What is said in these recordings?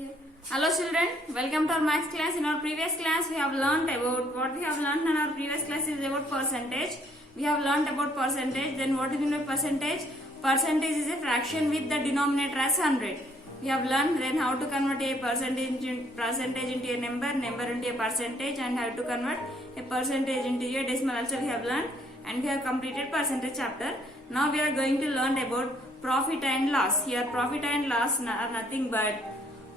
here. Hello children, welcome to our maths class. In our previous class we have learned about what we have learned in our previous class is about percentage. We have learned about percentage. Then what is mean by percentage? Percentage is a fraction with the denominator as 100. We have learned then how to convert a percentage into a number into a percentage, and how to convert a percentage into a decimal also we have learned, and we have completed percentage chapter. Now we are going to learn about profit and loss. Here profit and loss are nothing but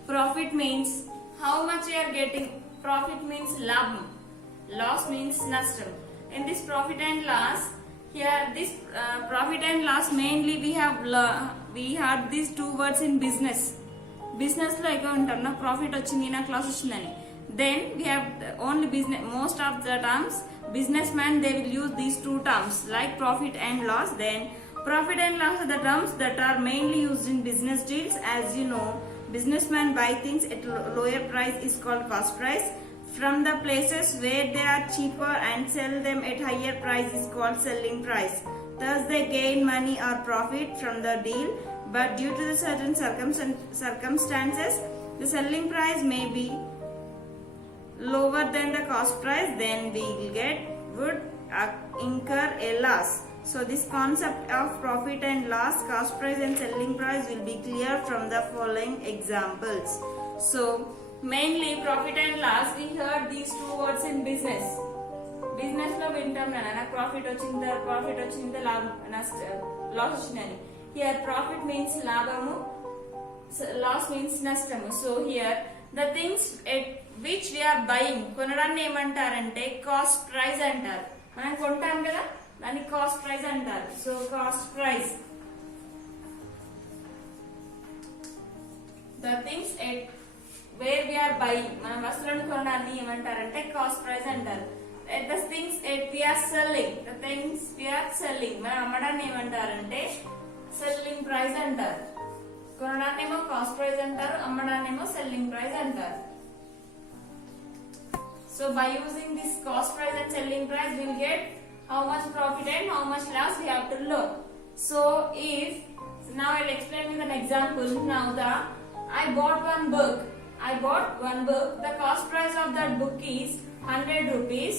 profit means how much you are getting. Profit means labham. Loss means nashtam. In this profit and loss, here this profit and loss mainly we had these two words in business. Business lo ekantam na profit ochindi na loss ochindani. Then we have only business. Most of the terms businessman they will use these two terms like profit and loss. Then profit and loss are the terms that are mainly used in business deals. As you know, businessmen buy things at lower price is called cost price. From the places where they are cheaper and sell them at higher price is called selling price. Thus they gain money or profit from the deal, but due to the certain circumstances, the selling price may be lower than the cost price, then we would incur a loss. So this concept of profit and loss, cost price and selling price will be clear from the following examples. So mainly profit and loss, we heard these two words in business. Business lo vintam na profit ochinde loss ochindani. Here profit means labhamu, loss means nashtamu. So here the things at which we are buying కొనడాన్ని ఏమంటారంటే cost price అంటారు. మనం కొంటాం కదా దాన్ని cost price అంటారు. So cost price, the things at where we are buying, మనం వస్తువులను కొనడాన్ని ఏమంటారంటే కాస్ట్ ప్రైస్ అంటారు. At the things at we are selling, the things we are selling, మనం అమ్మడాన్ని ఏమంటారంటే సెల్లింగ్ ప్రైస్ అంటారు. కొనడాన్నేమో కాస్ట్ ప్రైస్ అంటారు, అమ్మడాన్నేమో సెల్లింగ్ ప్రైస్ అంటారు. So by using this cost price and selling price, we will get how much profit and how much loss we have to learn. So now I will explain with an example. Now I bought one book. The cost price of that book is 100 rupees.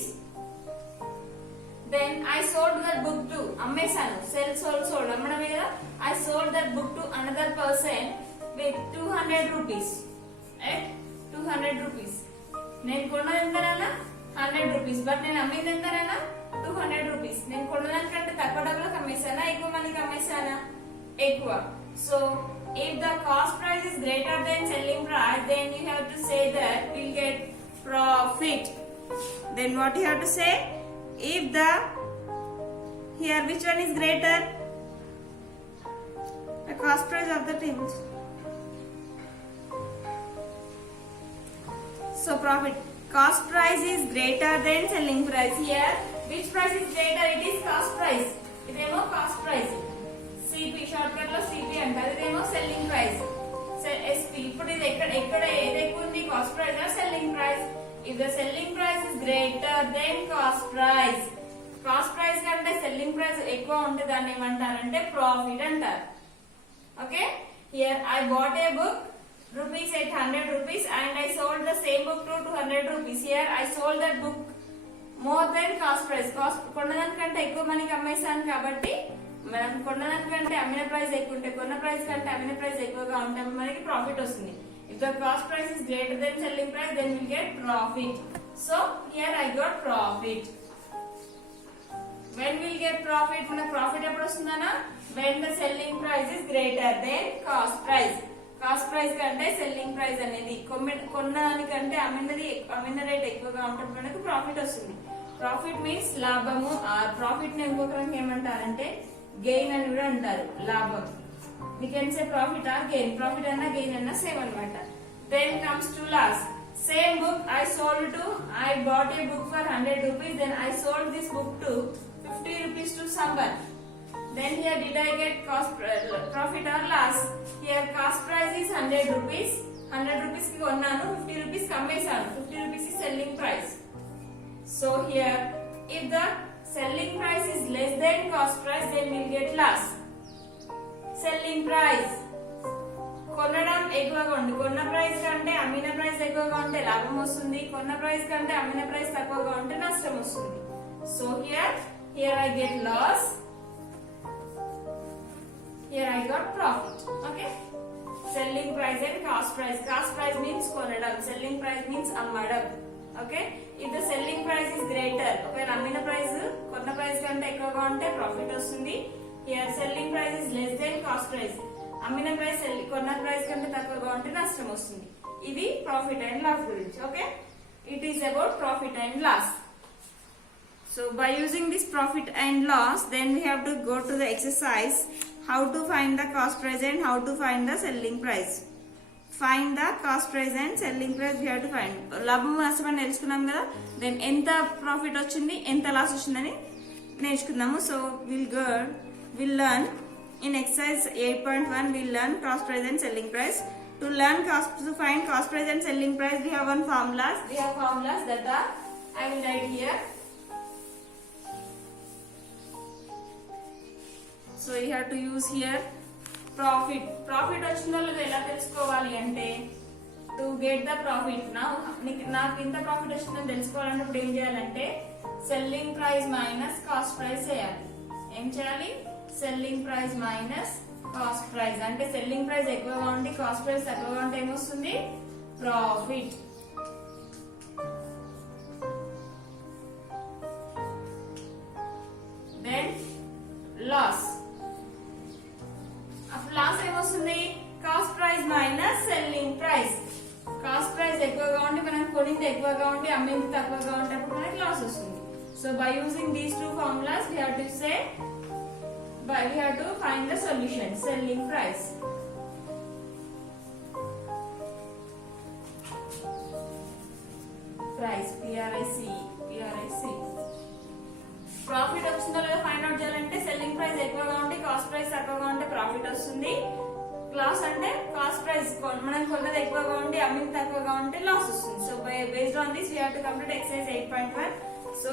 Then I sold that book to అమ్మేశాను. sold అమ్మడమే కదా. I sold that book to another person with 200 rupees. At 200 rupees. నేను కొన్నది ఎంతనా 100 rupees, but నేను అమ్మేది ఎంతనా 200 rupees. నేను కొన్నదానికంటే తక్కువ డబ్బులకు అమ్మేశానా ఎక్కువ మనీకి అమ్మేశానా? ఎక్కువ. So if the cost price is greater than selling price, then you have to say that we'll get profit. Then what you have to say? If the here which one is greater? The cost price of the tables. So profit, cost price is greater than selling price. Here which price is greater? It is cost price. ఇదేమో cost price. CP shortcut లో CP అంటారు. ఇదేమో selling price. SP. ఇప్పుడు ఇది ఎక్కడ ఏది ఎక్కువ ఉంది? Cost price or selling price? If the selling price is greater than cost price, cost price కంటే సెల్లింగ్ ప్రైస్ ఎక్కువ ఉంటే దాన్ని ఏమంటారంటే ప్రాఫిట్ అంటారు. Okay, here I bought a book rupees at 100 rupees and I sold the same book to 200 rupees. Here I sold that book more than cost price. కొన్నదానికంటే ఎక్కువ మనకి అమ్మేశాను కాబట్టి మనం కొన్నదానికంటే అమ్మిన ప్రైస్ ఎక్కువ ఉంటే కొన్న ప్రైస్ కంటే అమ్మిన ప్రైస్ ఎక్కువగా ఉంటే మనకి ప్రాఫిట్ వస్తుంది. If the cost price is greater than selling price, then we get profit. So here I got profit. When we'll get profit? మన ప్రాఫిట్ ఎప్పుడు వస్తుందనా? When the selling price is greater than cost price. Cost price కంటే selling price అనేది కొన్నదానికంటే అమ్మిన rate ఎక్కువగా ఉంటే మనకు profit వస్తుంది. Profit means లాభము. ప్రాఫిట్ ని ఇంకొక రకంగా ఏమంటారంటే గెయిన్ అని కూడా అంటారు. లాభం. we can say profit or gain. Profit అన్నా గెయిన్ అన్నా సేమ్ అన్నమాట. then comes to loss. Same book I bought a book for 100 rupees, then I sold this book to 50 rupees to someone. Then here did I get profit or loss? Here cost price is 100 rupees. 100 rupees ki konnanu, 50 rupees ki ammesanu. 50 rupees is selling price. So here if the selling price is less than cost price, then we'll get loss. Selling price. కొనడం ఎక్కువగా ఉంది, కొన్న price కంటే అమ్మిన price ఎక్కువగా ఉంటే లాభం వస్తుంది, కొన్న ప్రైస్ కంటే అమ్మిన ప్రైస్ తక్కువగా ఉంటే నష్టం వస్తుంది. So here I get loss, here I got profit. Okay, selling price and cost price. Cost price means కొనడం, selling price means అమ్మడం. Okay, if the selling price is greater, ఒకవేళ అమ్మిన ప్రైస్ కొన్న ప్రైస్ కంటే ఎక్కువగా ఉంటే ప్రాఫిట్ వస్తుంది. here selling price is less than cost price, అమ్మిన ప్రైస్ కొన్న ప్రైస్ కంటే తక్కువగా ఉంటే నష్టం వస్తుంది. ఇది ప్రాఫిట్ అండ్ లాస్ గురించి. Okay, it is about profit and loss. So by using this profit and loss, then we have to go to the exercise how to find the cost price and how to find the selling price. Find the cost price and selling price we have to find. లాభం నష్టం అని తెలుసుకున్నాం కదా, then ఎంత profit వచ్చింది ఎంత loss వచ్చిందని నేర్చుకుందాము. So we'll learn in exercise 8.1 we'll learn cost price and selling price. To find cost price and selling price, we have formulas that are, I will write here. So you have to use here profit వచ్చిందో లేదో ఎలా తెలుసుకోవాలి అంటే, to get the profit, నాకు ఇంత profit వచ్చిందని తెలుసుకోవాలంటే ఇప్పుడు ఏం చేయాలంటే selling price minus cost price చేయాలి. ఏం చేయాలి? Selling price minus cost price. అంటే సెల్లింగ్ ప్రైస్ ఎక్కువగా ఉండి కాస్ట్ ప్రైస్ తక్కువగా ఉంటే ఏమొస్తుంది? ప్రాఫిట్. Then loss. అప్పుడు లాస్ ఏమొస్తుంది? Cost price minus selling price. Cost price ఎక్కువగా ఉండి మనం కొనింది ఎక్కువగా ఉండి అమ్మింది తక్కువగా ఉంటే అప్పుడు మనకి లాస్ వస్తుంది. So by using these two formulas we have to find the solution. Selling price. Price, pric. Profit వచ్చిందో లేదో ఫైండ్ అవుట్ చేయాలంటే సెల్లింగ్ ప్రైస్ ఎక్కువగా ఉండి కాస్ట్ ప్రైస్ తక్కువగా ఉంటే ప్రాఫిట్ వస్తుంది. లాస్ అంటే కాస్ట్ ప్రైస్ మనం కొన్నది ఎక్కువగా ఉండి అమ్మింది తక్కువగా ఉంటే లాస్ వస్తుంది. So based on this we have to complete exercise 8.1. So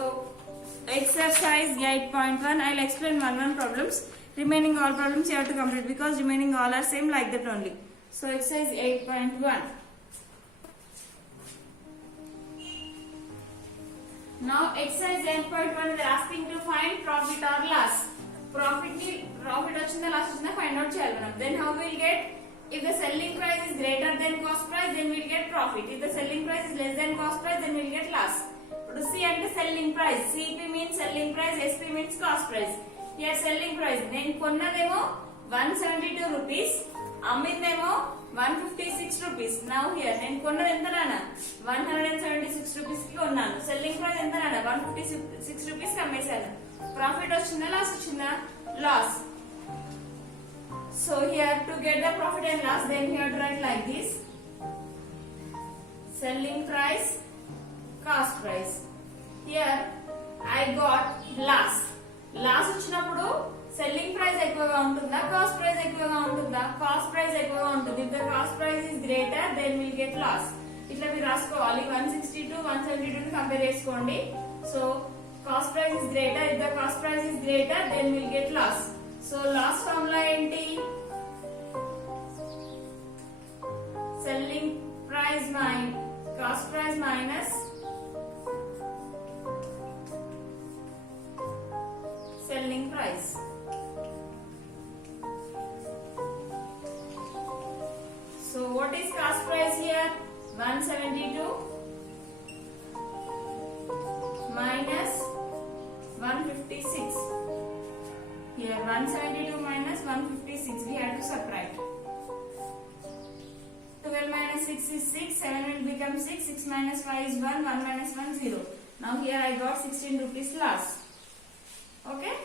exercise 8.1, I'll explain one problems. Remaining all problems you have to complete because remaining all are same like that only. So exercise 8.1. Now exercise 8.1 is asking to find profit or loss. Profit వచ్చిందా loss వచ్చిందా find out చేయాలి మనం. Then how we will get? If the selling price is greater than cost price, then we will get profit. If the selling price is less than cost price, then we will get loss. ఇప్పుడు C అంటే selling price, CP means selling price, SP means cost price. Here selling price నేను కొన్నదేమో 172 rupees, అమ్మిందేమో 156 rupees. Now here నేను కొన్నది ఎంత నాన్న? 176 rupees కి కొన్నాను. Selling price ఎంత నాన్న? 156 రూపీస్ కి అమ్మేశాను. ప్రాఫిట్ వచ్చిందా లాస్ వచ్చిందా? Loss. So here to get the profit and loss, then we have to write like this: selling price, cost price. Here I got loss. Loss వచ్చినప్పుడు selling price ఎక్కువగా ఉంటుందా cost price ఎక్కువగా ఉంటుందా? Cost price ఎక్కువగా ఉంటుంది. If the cost price is greater, then we'll get loss. ఇట్లా మీరు రాసుకోవాలి. 162 172 ని కంపేర్ చేసుకోండి. So cost price is greater. If the cost price is greater, then we'll get loss. So loss formula ఏంటి? Selling price minus cost price minus selling price. So what is cost price here? 172 minus 156. Here 172 minus 156 we have to subtract. 12 minus 6 is 6, 7 will become 6, 6 minus 5 is 1, 1 minus 1 0. Now here I got 16 rupees loss. Okay,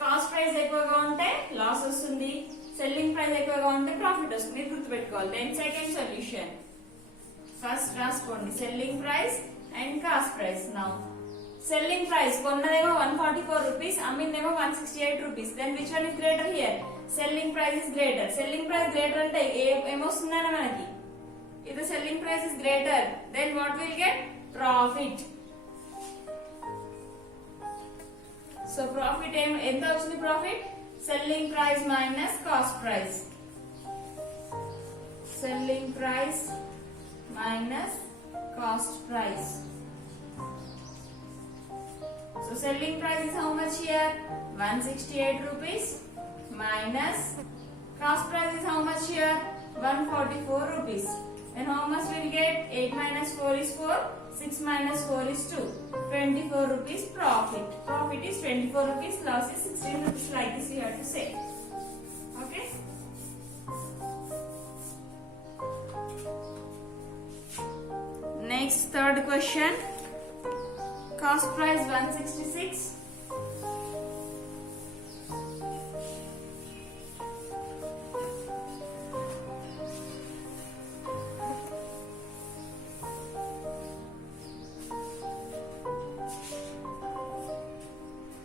cost price ఎక్కువగా ఉంటే loss వస్తుంది, selling price ఎక్కువగా ఉంటే profit వస్తుంది. గుర్తుపెట్టుకోవాలి. Then second solution first రాసుకోండి. Selling price and cost price. Now selling price కొన్నదేమో 144 rupees, అమ్మిందేమో 168 rupees. Then which one is greater here? Selling price is greater. Selling price greater అంటే ఏమొస్తుందన్న మనకి? If the selling price is greater, then what will get? Profit. So profit ఎంత వచ్చింది? Profit selling price minus cost price. selling price minus cost price. So selling price is how much here? 168 rupees minus cost price is how much here? 144 rupees. Then how much we'll get? 8 minus 4 is 4. 6 minus 4 is 2. 24 rupees profit. Profit is 24 rupees. Loss is 16 rupees. Like this you have to say. Okay. Next, third question. Cost price 166.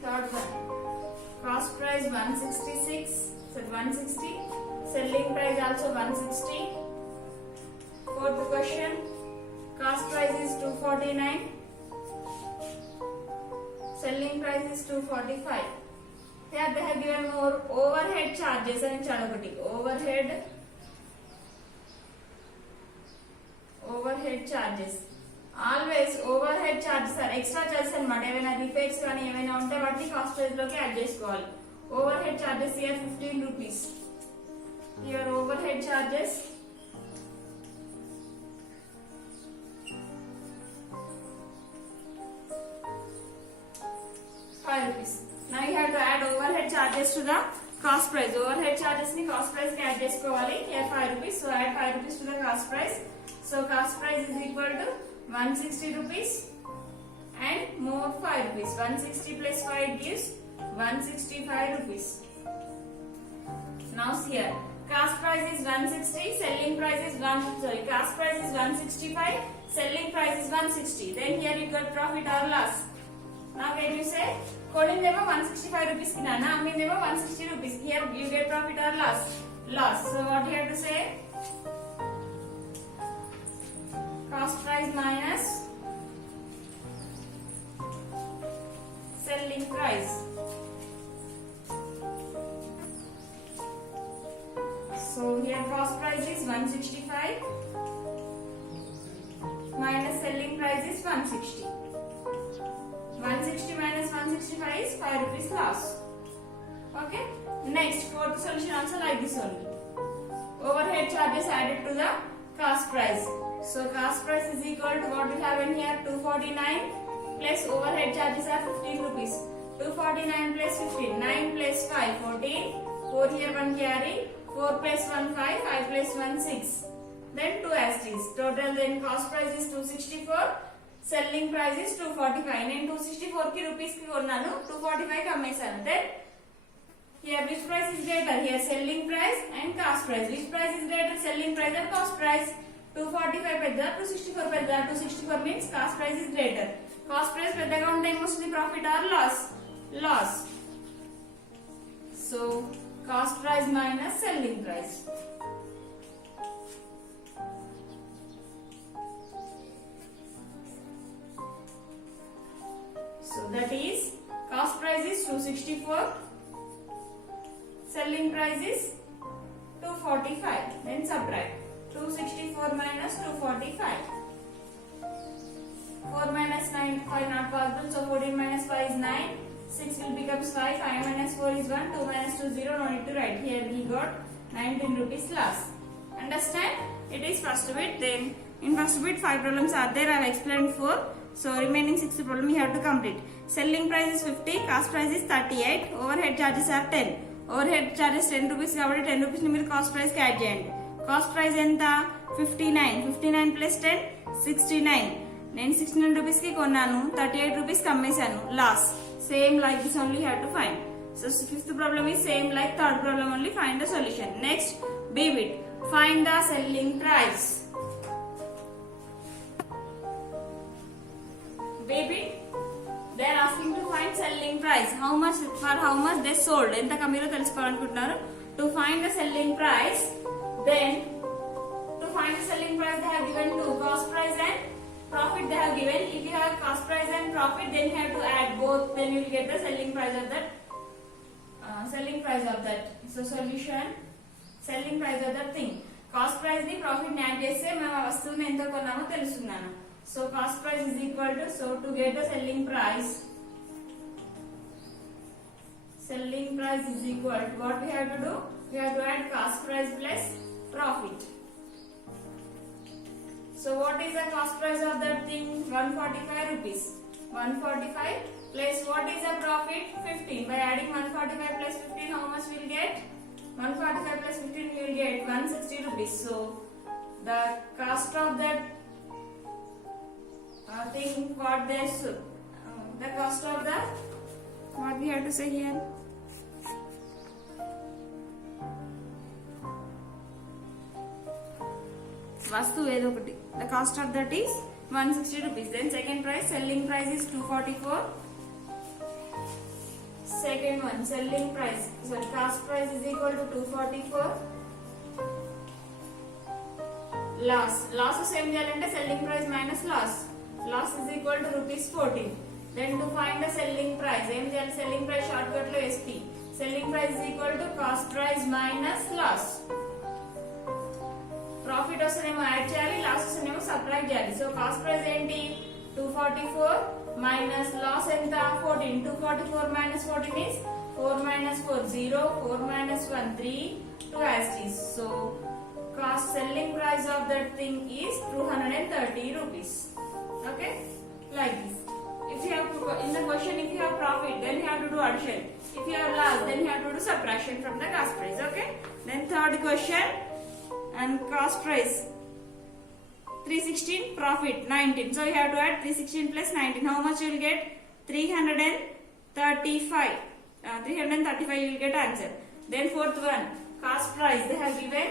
Third one. Cost price 166. So 160. Selling price also 160. Fourth question. Cost price is 249. Selling price is 245. Here they have given more overhead charges and chadokati. Overhead charges. Always overhead charges are extra charges and ఏమైనా repairs కానీ ఏమైనా ఉంటే వాటిని cost price లోకి add చేసుకోవాలి. Overhead charges here 15 rupees. Here overhead charges 5 rupees. Now you have to add overhead charges to the cost price. Overhead charges ni cost price ki add chesukovali. Here 5 rupees. So add 5 rupees to the cost price. So cost price is equal to 160 rupees and more 5 rupees. 160 plus 5 gives 165 rupees. Now here cost price is 160, selling price is cost price is 165, selling price is 160. Then here you got profit or loss. Now can you say కొనిందేమో 165 rupees కి నానా అమ్మిందేమో 160 rupees. Here you get profit or loss? Loss. So what you have to say? Cost price minus selling price. So here cost price is 165 minus selling price is 160. 160 minus 165 is 5 rupees loss. Okay. Next, fourth solution also like this only. Overhead charges added to the cost price. So cost price is equal to what we have in here 249 plus overhead charges are 15 rupees. 249 plus 15, 9 plus 5, 14. 4 here 1 carry. 4 plus 1 5, 5 plus 1 6. Then 2 asterisks. Total then cost price is 264. Selling price is 245. నేను 264 కి rupees కి కొన్నాను 245 కి అమ్మేశాను. Then here which price is greater? Here selling price and cost price. Which price is greater? Selling price or cost price? 245 పెద్ద 264 పెద్ద 264 means cost price is greater. Cost price పెద్దగా ఉంటే ఏమొస్తుంది? Profit or loss? Loss. So cost price minus selling price. So that is cost price is 264, selling price is 245. Then subtract 264 minus 245. 4 minus 9, 5 not possible. So 14 minus 5 is 9. 6 will becomes 5. 5 minus 4 is 1. 2 minus 2 0. No need to write. Here we got 19 rupees loss. Understand? It is first bit. Then in first bit 5 problems are there. I have explained 4. So remaining 6 problem you have to complete. Selling price is 50, cost price is 38, overhead charges are 10. Overhead charges 10 rupees కాబట్టి 10 rupees ని మీరు cost price కి add చేయండి. Cost price ఎంత? 59. 59 plus 10 69. నేను 69 rupees కి కొన్నాను 38 rupees కి అమ్మేశాను. Loss. Same like this only have to find. So fifth problem is same like third problem only. Find the solution. Next, B bit. Find the selling price. Baby, they are asking to find selling price. How much they sold? ఎంత కమ్మీలో తెలుసుకోవాలనుకుంటున్నారు. To find the selling price, then to find the selling price they have given two, cost price and profit they have given. If you have cost price and profit, then you have to add both. Then you will get the selling price of that. So solution, selling price of that thing. Cost price ని profit ని add చేస్తే మేము ఆ వస్తువుని ఎంత కొన్నామో తెలుసుకున్నాను. So cost price is equal to, so to get the selling price is equal to what we have to do? We have to add cost price plus profit. So what is the cost price of that thing? 145 rupees. 145 plus what is the profit? 15. By adding 145 plus 15, how much we will get? 145 plus 15 we will get 160 rupees. So the cost of that thing, what they should, the cost of the, what we have to say here? Vastu edo okati. The cost of that is 160 rupees. Then second price, selling price is 244. Second one, selling price, sorry, cost price is equal to 244. Loss em cheyalante selling price minus loss. Loss is equal to rupees 14. Then to find the selling price, em cheyali, selling price shortcut lo SP. Selling price is equal to cost price minus loss. Profit వస్తేనేమో add చేయాలి, loss వస్తేనేమో subtract చేయాలి. So cost price ఏంటి? 244 minus loss ఎంత? 14. 244 minus 14 is 4 minus 4 0, 4 minus 1 3, 2 as is. So cost selling price of that thing is 230 rupees. Okay, like this. If you have in the question, if you have profit, then you have to do addition. If you have loss, then you have to do subtraction from the cost price. Okay, then third question, and cost price 316, profit 19. So you have to add 316 plus 19. How much you will get? 335. 335 you will get answer. Then fourth one, cost price they have given.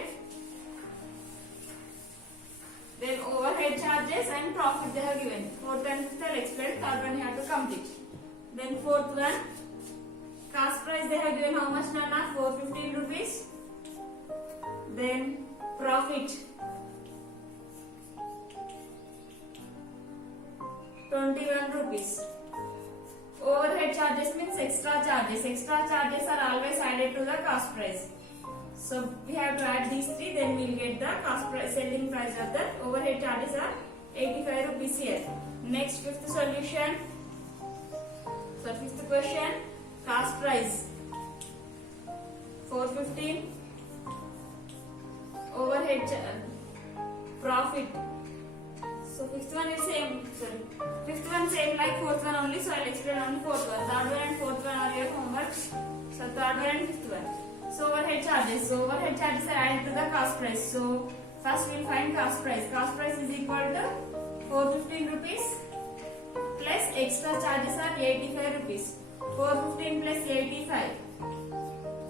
Then overhead charges and profit they have given. Fourth and fifth I'll explain. Third one you have to complete. Then fourth one, cost price they have given how much, Nana? 415 rupees. Then profit 21 rupees. Overhead charges means extra charges. Extra charges are always added to the cost price. So we have to add these three, then we will get the cost price, selling price of the overhead charges are 85 rupees here. Next, fifth solution. So fifth question, cost price 415. Overhead profit. So fifth one is same. Sorry, fifth one same like fourth one only. So I'll explain only fourth one. Third one and fourth one are your homework. So third one and fifth one. So overhead charges. So overhead charges are added to the cost price. So first we'll find cost price. Cost price is equal to 415 rupees plus extra charges are 85 rupees. 415 plus 85.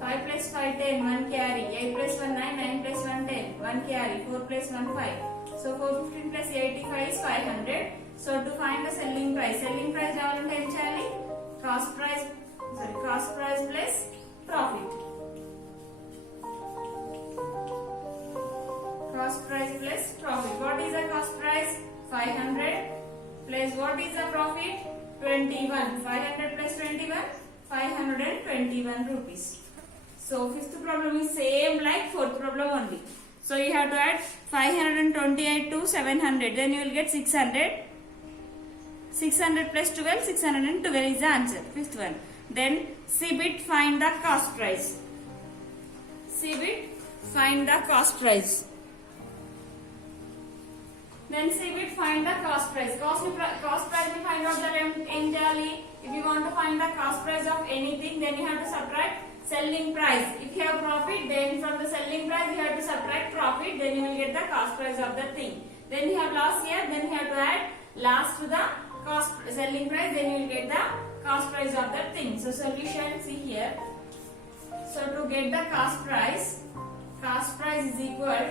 5 plus 5 10, 1 carry. 8 plus 1 9, 9 plus 1 10, 1 carry. 4 plus 1 5. So 415 plus 85 is 500. So to find the selling price రావాలంటే ఏం చేయాలి? Cost price plus profit. Cost price plus profit. What is the cost price? 500 plus what is the profit? 21. 500 plus 21, 521 rupees. So fifth problem is same like fourth problem only. So you have to add 528 to 700. Then you will get 600. 600 plus 12, 612 is the answer. Fifth one. Then CBIT find the cost price. CBIT find the cost price. Then CBIT find the cost price. Cost price we find out the entirely. If you want to find the cost price of anything, then you have to subtract selling price. If you have profit, then from the selling price you have to subtract profit, then you will get the cost price of the thing. Then you have loss here, then you have to add loss to the cost selling price, then you will get the cost price of that thing. So solution, see here. So to get the cost price is equal,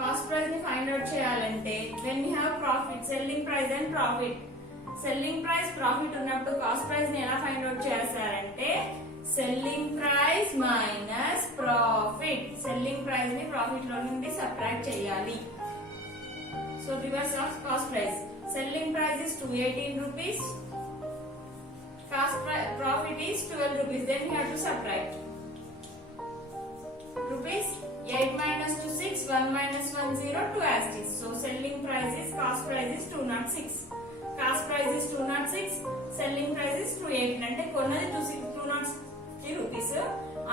cost price ni find out cheyalante, when we have profit, selling price and profit. Selling price profit ఉన్నప్పుడు cost price ni ఎలా find out చేస్తారంటే selling price minus profit. Selling price ni profit లో నుండి subtract చేయాలి. So reverse of cost price. Selling price is 218 rupees. Profit is 12 rupees. Then you have to subtract rupees 8 minus 2 6, 1 minus 1 0, 2 as it is. So selling price is, cost price is 206. Cost price is 206, selling price is 218. అంటే కొన్నది 203 rupees,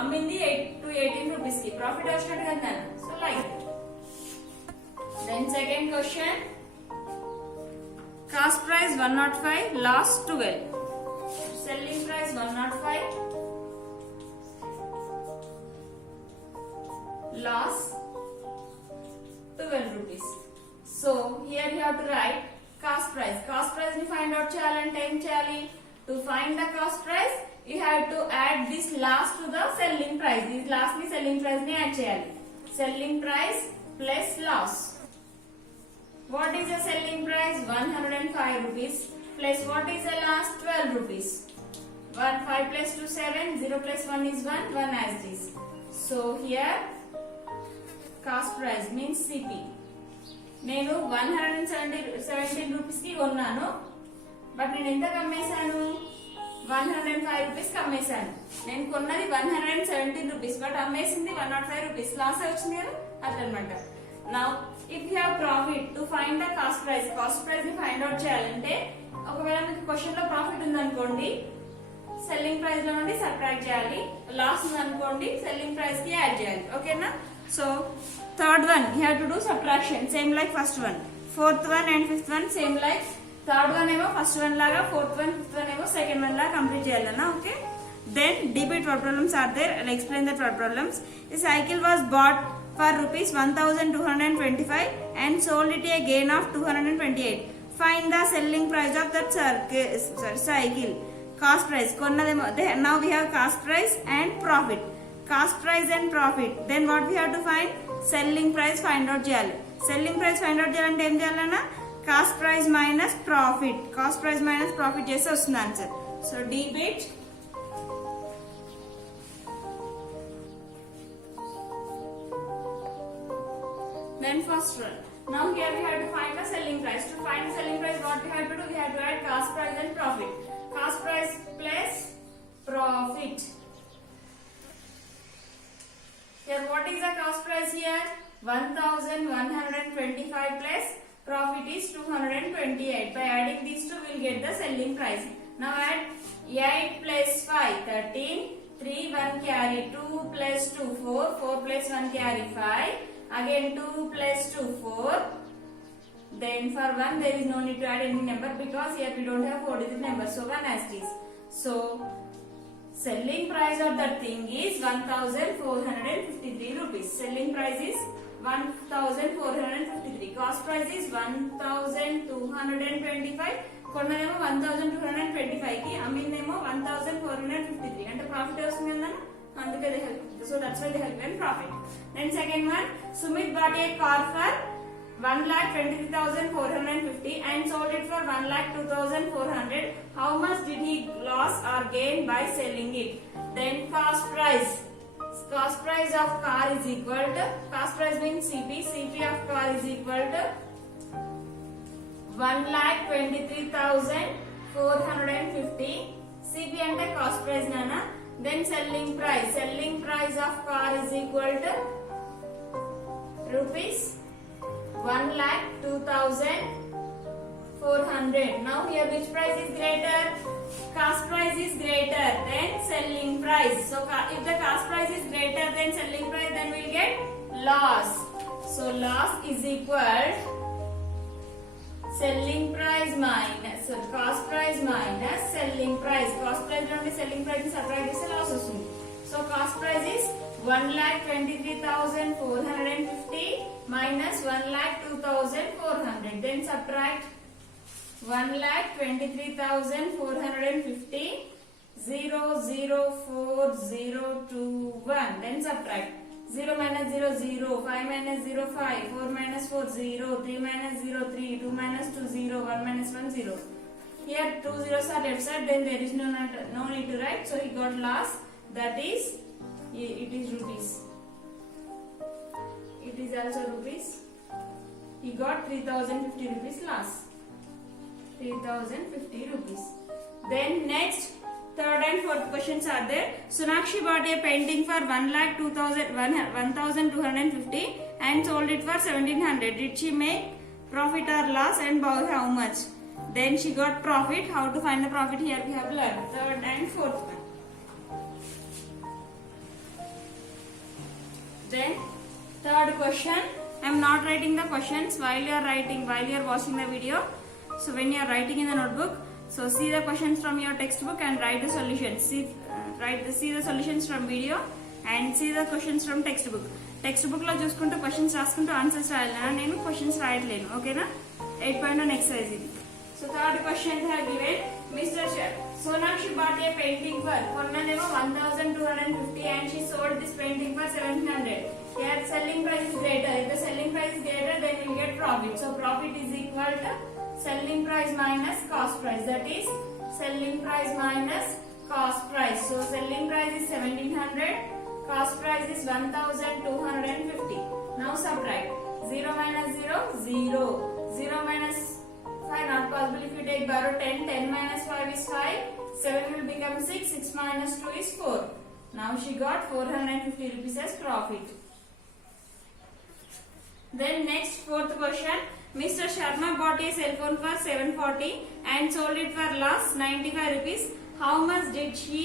అమ్మింది 218 rupees కి. Profit వచ్చినట్టు కదా. So like then second question, cost price 105, loss 12. Selling price 105, loss 12 rupees. So here you have to write cost price. Cost price ni find out cheyalante em cheyali? To find the cost price, you have to add this loss to the selling price. This loss ni selling price ni add cheyali. Selling price plus loss. What is the selling price? 105 rupees plus what is the loss? 12 rupees. 5 plus 2 7, 0 plus 1 is 1, 1 as this. So here cost price means CP. నేను 117 rupees కి కొన్నాను, but నేను ఎంత కమ్మేశాను? 105 rupees కమ్మేశాను. నేను కొన్నది 117 rupees, but అమ్మేసింది 105 rupees. Loss వచ్చింది కదా, అట్లనమాట. Now if you have profit, to find the cost price ని ఫైండ్ అవుట్ చేయాలంటే, ఒకవేళ మీకు క్వశ్చన్ లో ప్రాఫిట్ ఉందనుకోండి, సెల్లింగ్ ప్రైస్ లో నుండి సబ్ట్రాక్ట్ చేయాలి. లాస్ ఉందనుకోండి, సెల్లింగ్ ప్రైస్ కి యాడ్ చేయాలి. ఓకేనా? So third one you have to do subtraction, same like first one. Fourth one and fifth one same like third one emo first one laga, fourth one fifth one emo second one laga complete cheyalana. Okay, then debit what problems are there? I'll explain that what problems. The cycle was bought for rupees 1225 and sold it a gain of 228. Find the selling price of that cycle. Cost price konnademo. Now we have cost price and profit. Cost price and profit, then what we have to find? Selling price find out cheyali. Selling price find out cheyalante em cheyalana? Cost price minus profit. Cost price minus profit chese vastundi answer. So debit then first one. Now here we have to find the selling price. To find the selling price, what we have to do? We have to add cost price and profit. Cost price plus profit. Here what is the cost price here? 1125 plus profit is 228. By adding these two, we will get the selling price. Now add 8 plus 5, 13, 3, 1 carry, 2 plus 2, 4, 4 plus 1 carry 5, again 2 plus 2, 4. Then for 1 there is no need to add any number because here we don't have 4-digit number, so 1 as it is. So selling price of that thing is 1453 rupees. Selling price is 1453. Cost price is 1225. కొన్నదేమో 1225 కి, అమ్మిందేమో 1453. అంటే profit వస్తుంది కదా, అందుకే they help. So that's why they help in profit. Then second one, Sumit bought a car for 1,23,450 and sold it for 1,02,400. How much did he loss or gain by selling it? Then cost price. Cost price of car is equal to, cost price means CP. CP of car is equal to 1,23,450. CP ante cost price nana. Then selling price. Selling price of car is equal to rupees 1,02,400. Now here which price is greater? Cost price is greater than selling price. So if the cost price is greater than selling price, then we will get loss. So loss is equal selling price minus, so cost price minus selling price. Cost price నుండి selling price ని subtract చేస్తే loss వస్తుంది. So cost price is 1,23,450 minus 1,02,400. Then subtract 1,23,450, 0,04021. Then subtract 0 minus 0, 0, 5 minus 0, 5, 4 minus 4, 0, 3 minus 0, 3, 2 minus 2, 0, 1 minus 1, 0. Here 2 zeros are left side, then there is no need to write. So he got loss, that is, it is rupees. It is also rupees. He got 3,050 rupees loss. 3,050 rupees. Then next, third and fourth questions are there. Sonakshi bought a painting for 1,250 and sold it for 1,700. Did she make profit or loss, and by how much? Then she got profit. How to find the profit? Here we have learned. Third and fourth one. Then third question. I am not writing the questions while you are watching the video. So when you are writing in the notebook, so see the questions from your textbook and write the solutions. See the solutions from video and see the questions from textbook. Textbook లో చూసుకుంటూ questions రాసుకుంటూ answers రాయాలి. నేను questions రాయట్లేను. ఓకేనా? 8.1 exercise ఇది. So third question have given Mr. Sonakshi bought a painting for కొన్నదేమో 1,250 and she sold this painting for 1,700. Here selling price is greater. If the selling price is greater, then we will get profit. So profit is equal to selling price minus cost price. That is selling price minus cost price. So selling price is 1,700. Cost price is 1,250. Now subtract. 0 minus 0, 0. 0 minus 5 not possible. If you take borrow 10, 10 minus 5 is 5. 7 will become 6. 6 minus 2 is 4. Now she got 450 rupees as profit. Then next fourth question. Mr. Sharma bought a cell phone for 740 and sold it for loss 95 rupees. How much did she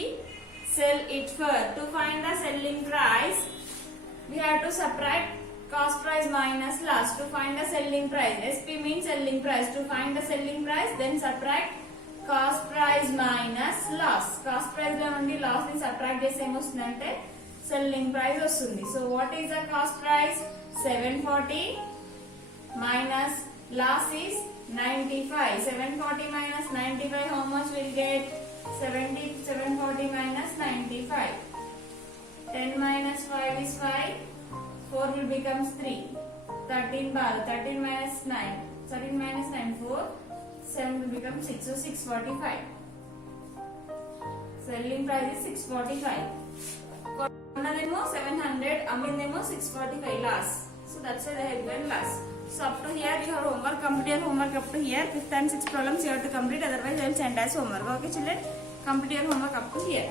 sell it for? To find the selling price, we have to subtract cost price minus loss. To find the selling price, SP means selling price. To find the selling price, then subtract cost price minus loss. Cost price lo nundi loss ni subtract chese em ostundante selling price ostundi. So what is the cost price? 740 minus loss is 95. 740 minus 95, how much will get? 740 minus 95. 10 minus 5 is 5. 4 will become 3. 13 bar. 13 minus 9. 13 minus 9, 4. 7 will become 6. So 645. Selling price is 645. Annademo 700, Amindemo 645 loss. So that's why they have given loss. So up to here your homework, complete your homework up to here. 5th and 6th problems you have to complete, otherwise I will send as homework. Okay children, complete your homework up to here.